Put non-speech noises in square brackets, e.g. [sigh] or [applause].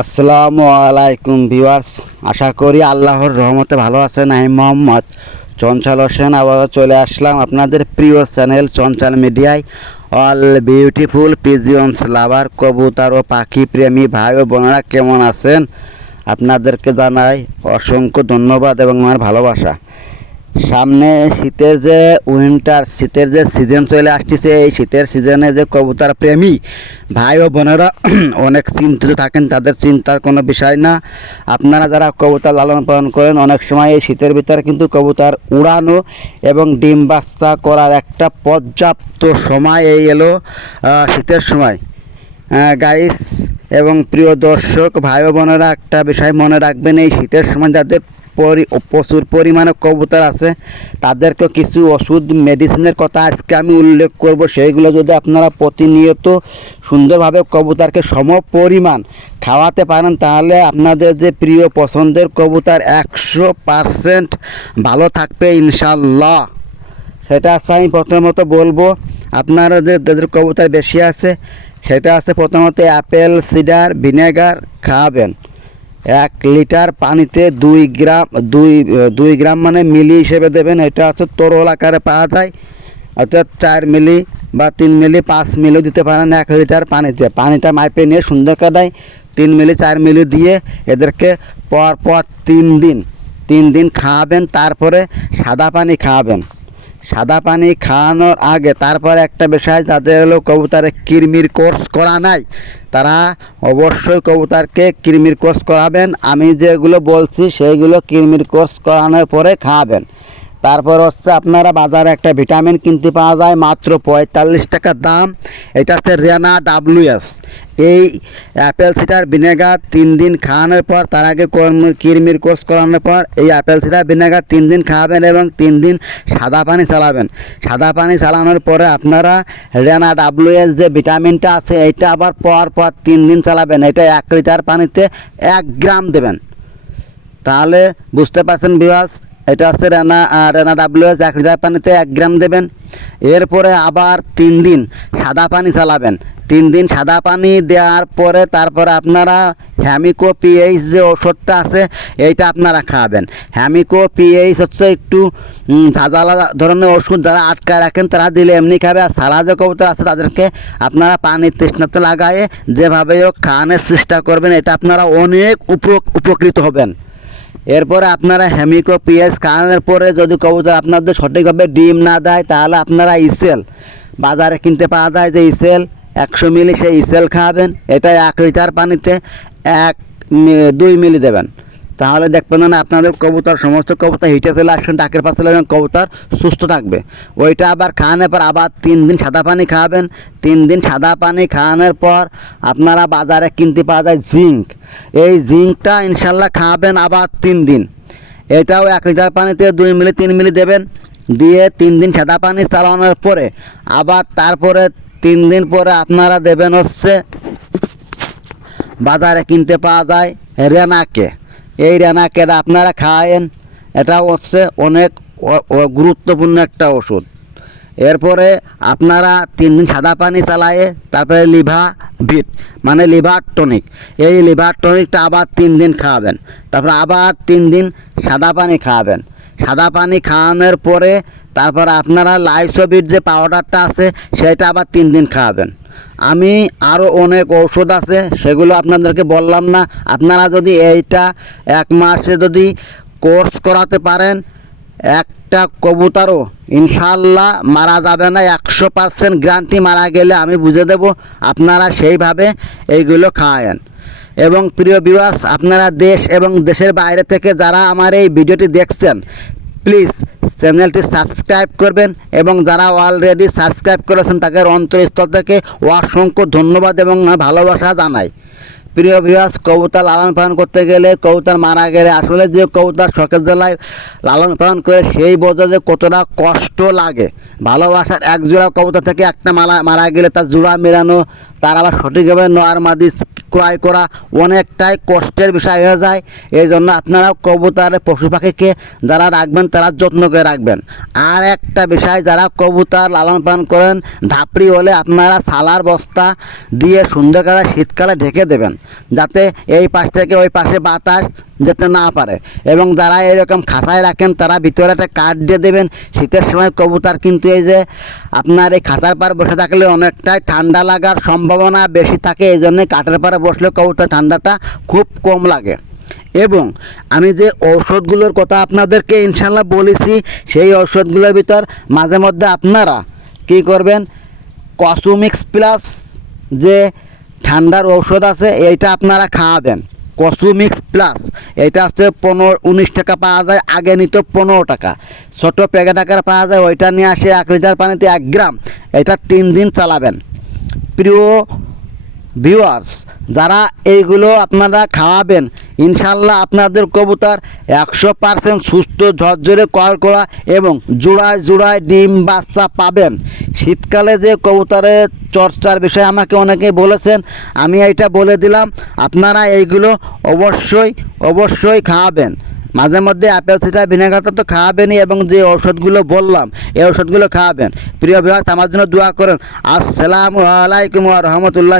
আসসালামু আলাইকুম ভিউয়ার্স। আশা করি আল্লাহর রহমতে ভালো আছেন। আমি মোহাম্মদ চঞ্চল হোসেন। আবারও চলে আসলাম আপনাদের প্রিয় চ্যানেল চঞ্চল মিডিয়ায়। অল বিউটিফুল পিজিয়ন্স লাভার, কবুতর ও পাখি প্রেমী ভাই ও বোনেরা কেমন আছেন? আপনাদেরকে জানাই অসংখ্য ধন্যবাদ এবং আমার ভালোবাসা। সামনে শীতের যে উইন্টার শীতের যে সিজন চলে আসতেছে, এই শীতের সিজনে যে কবুতর প্রেমী ভাই ও বোনেরা [clears throat] অনেক চিন্তিত থাকেন, তাদের চিন্তার কোনো বিষয় না। আপনারা যারা কবুতর লালন পালন করেন, অনেক সময় এই শীতের ভিতরে কিন্তু কবুতর উড়ানো এবং ডিম বাচ্চা করার একটা পর্যাপ্ত সময় এই এলো শীতের সময়। গাইস এবং প্রিয় দর্শক, ভাই বোনেরা একটা বিষয় মনে রাখবেন, এই শীতের সময় যাদের প্রচুর পরিমাণে কবুতর আছে। তাদেরকে কিছু ওষুধ মেডিসিনের কথা আজকে আমি উল্লেখ করব। সেইগুলো যদি আপনারা প্রতিনিয়ত সুন্দরভাবে কবুতরকে সম পরিমাণ খাওয়াতে পারেন, তাহলে আপনাদের যে প্রিয় পছন্দের কবুতর একশো পারসেন্ট ভালো থাকবে ইনশাল্লাহ সেটা আছে আমি প্রথমত বলব, আপনারা যে যাদের কবুতর বেশি আছে, সেটা আছে প্রথমত অ্যাপেল, সিডার, ভিনেগার খাওয়াবেন এক লিটার পানিতে দুই গ্রাম, দুই দুই গ্রাম মানে মিলি হিসেবে দেবেন। এটা হচ্ছে তরল আকারে পাওয়া যায়। অর্থাৎ চার মিলি বা তিন মিলি, পাঁচ মিলি দিতে পারেন এক লিটার পানিতে। পানিটা মাইপে নিয়ে সুন্দর কাদায় তিন মিলি, চার মিলি দিয়ে এদেরকে পর পর তিন দিন তিন দিন খাওয়াবেন। তারপরে সাদা পানি খাওয়াবেন। সাদা পানি খাওয়ানোর আগে তারপর একটা বিষয় যাদের হলো কবুতারে কৃমির কোর্স করা নাই। তারা অবশ্যই কবুতারকে কৃমির কোর্স করাবেন। আমি যেগুলো বলছি, সেইগুলো কৃমির কোর্স করানোর পরে খাওয়াবেন। তারপর হচ্ছে আপনারা বাজারে একটা ভিটামিন কিনতে পাওয়া যায়, মাত্র পঁয়তাল্লিশ টাকা দাম। এটা হচ্ছে রেনা ডাব্লিউএস এই অ্যাপেল সিডার ভিনেগার তিন দিন খাওয়ানোর পর, তার আগে কর্ম- কৃমির কোর্স করানোর পর, এই অ্যাপেল সিডার ভিনেগার তিন দিন খাওয়াবেন এবং তিন দিন সাদা পানি চালাবেন। সাদা পানি চালানোর পরে আপনারা রেনা ডাব্লিউএস যে ভিটামিনটা আছে, এইটা আবার পর পর তিন দিন চালাবেন। এটা এক লিটার পানিতে এক গ্রাম দেবেন। তাহলে বুঝতে পারছেন বিভাস এটা হচ্ছে রেনা রেনা ডাব্লিউএস এক লিটার পানিতে এক গ্রাম দেবেন। এরপরে আবার তিন দিন সাদা পানি চালাবেন। তিন দিন সাদা পানি দেওয়ার পরে তারপরে আপনারা হ্যামিকো পিএইচ যে ওষুধটা আছে, এইটা আপনারা খাওয়াবেন হ্যামিকো পিএইচ হচ্ছে একটু ঝাঁঝালা ধরনের ওষুধ যারা আটকায় রাখেন, তারা দিলে এমনি খাবে। আর সারা যে কবুতর আছে, তাদেরকে আপনারা পানির তৃষ্ণাতে লাগায়ে যেভাবে হোক খাওয়ানোর চেষ্টা করবেন। এটা আপনারা অনেক উপ- উপকৃত হবেন। এরপরে আপনারা হেমিকো পিএস খাওয়ানোর পরে যদি কবুতর আপনাদের সঠিকভাবে ডিম না দেয়, তাহলে আপনারা ইসেল বাজারে কিনতে পাওয়া যায় যে ইসেল একশো মিলি সেই ইসেল খাওয়াবেন এটা এক লিটার পানিতে এক দুই মিলি দেবেন। তাহলে দেখবেন না, আপনাদের কবুতর, সমস্ত কবুতর হিটে চলে আসবেন ডাকের পাশে লাগবেন কবুতর, সুস্থ থাকবে। ওইটা আবার খাওয়ানোর পর আবার তিন দিন সাদা পানি খাওয়াবেন। তিন দিন সাদা পানি খাওয়ানোর পর আপনারা বাজারে কিনতে পাওয়া যায় জিঙ্ক। এই জিঙ্কটা ইনশাল্লাহ খাওয়াবেন আবার তিন দিন। এটাও এক লিটার পানিতে দুই মিলি, তিন মিলি দেবেন। দিয়ে তিন দিন সাদা পানি চালানোর পরে আবার তারপরে তিন দিন পরে আপনারা দেবেন হচ্ছে বাজারে কিনতে পাওয়া যায় রেনাকে। এই রেনাকেটা আপনারা খাওয়ায়েন এটা হচ্ছে অনেক গুরুত্বপূর্ণ একটা ওষুধ। এরপরে আপনারা তিন দিন সাদা পানি চালায়, তারপরে লিভা ভিট মানে লিভার টনিক। এই লিভার টনিকটা আবার তিন দিন খাওয়াবেন তারপরে আবার তিন দিন সাদা পানি খাওয়াবেন সাদা পানি খাওয়ানোর পরে তারপর আপনারা লাইসোবিট যে পাউডারটা আছে, সেটা আবার তিন দিন খাওয়াবেন আমি আরও অনেক ঔষধ আছে, সেগুলো আপনাদেরকে বললাম না। আপনারা যদি এইটা এক মাসে যদি কোর্স করাতে পারেন, একটা কবুতারও ইনশাল্লাহ মারা যাবে না, একশো পার্সেন্ট গ্যারান্টি মারা গেলে আমি বুঝে দেব আপনারা সেইভাবে এইগুলো খাওয়ায়েন এবং প্রিয় বিবাস আপনারা দেশ এবং দেশের বাইরে থেকে যারা আমার এই ভিডিওটি দেখছেন প্লিজ চ্যানেলটি সাবস্ক্রাইব করবেন এবং যারা অলরেডি সাবস্ক্রাইব করেছেন তাদের অন্তরস্থল থেকে অসংখ্য ধন্যবাদ এবং ভালোবাসা জানাই। প্রিয় ভিউয়ার্স কবুতর লালন পালন করতে গেলে কবুতর মারা গেলে আসলে যে কবুতর শখের জেলায় লালন পালন করে সেই বোঝা যে কতটা কষ্ট লাগে। ভালোবাসার এক জোড়া কবুতর থেকে একটা মারা মারা গেলে তার জোড়া মেরানো তার আবার সঠিকভাবে নর মাদি ক্রয় করা অনেকটাই কষ্টের বিষয় হয়ে যায়। এই জন্য আপনারা কবুতর পশু পাখিকে যারা রাখবেন, তারা যত্ন করে রাখবেন। আর একটা বিষয়, যারা কবুতর লালন পালন করেন, ধাপড়ি হলে আপনারা সালার বস্তা দিয়ে সুন্দর করে শীতকালে ঢেকে দেবেন। যাতে এই পাশ থেকে ওই পাশে বাতাস যেতে না পারে। এবং যারা এরকম খাঁচায় রাখেন, তারা ভিতরে একটা কাঠ দিয়ে দেবেন। শীতের সময় কবুতর কিন্তু এই যে আপনার এই খাঁচার পার বসে থাকলে অনেকটাই ঠান্ডা লাগার সম্ভাবনা বেশি থাকে। এই জন্যে কাঠের পারে বসলে কবুতর ঠান্ডাটা খুব কম লাগে। এবং আমি যে ঔষধগুলোর কথা আপনাদেরকে ইনশাল্লাহ বলেছি, সেই ঔষধগুলোর ভিতর মাঝে মধ্যে আপনারা কী করবেন? কসুমিক্স প্লাস যে ঠান্ডার ঔষধ আছে, এইটা আপনারা খাওয়াবেন। কসুমিক্স প্লাস এটা হচ্ছে পনেরো, উনিশ টাকা পাওয়া যায়, আগে নিত পনেরো টাকা। ছোটো প্যাকেট আকারে পাওয়া যায়, ওইটা নিয়ে আসে এক লিটার পানিতে এক গ্রাম। এটা তিন দিন চালাবেন। প্রিয় ভিউয়ার্স যারা এইগুলো আপনারা খাওয়াবেন, ইনশাল্লাহ আপনাদের কবুতর একশো পার্সেন্ট সুস্থ, ঝরঝরে, কড়কড়া এবং জোড়ায় জোড়ায় ডিম, বাচ্চা পাবেন। শীতকালে যে কবুতরের চর্চার বিষয়ে আমাকে অনেকেই বলেছেন, আমি এইটা বলে দিলাম, আপনারা এইগুলো অবশ্যই অবশ্যই খাওয়াবেন। মাঝে মধ্যে আপেল সিটার ভিনেগারটা তো খাওয়াবেনই এবং যে ঔষধগুলো বললাম, এই ঔষধগুলো খাওয়াবেন। প্রিয় বিভাগ আমার জন্য দোয়া করেন। আসসালামু আলাইকুম রহমতুল্লাহ।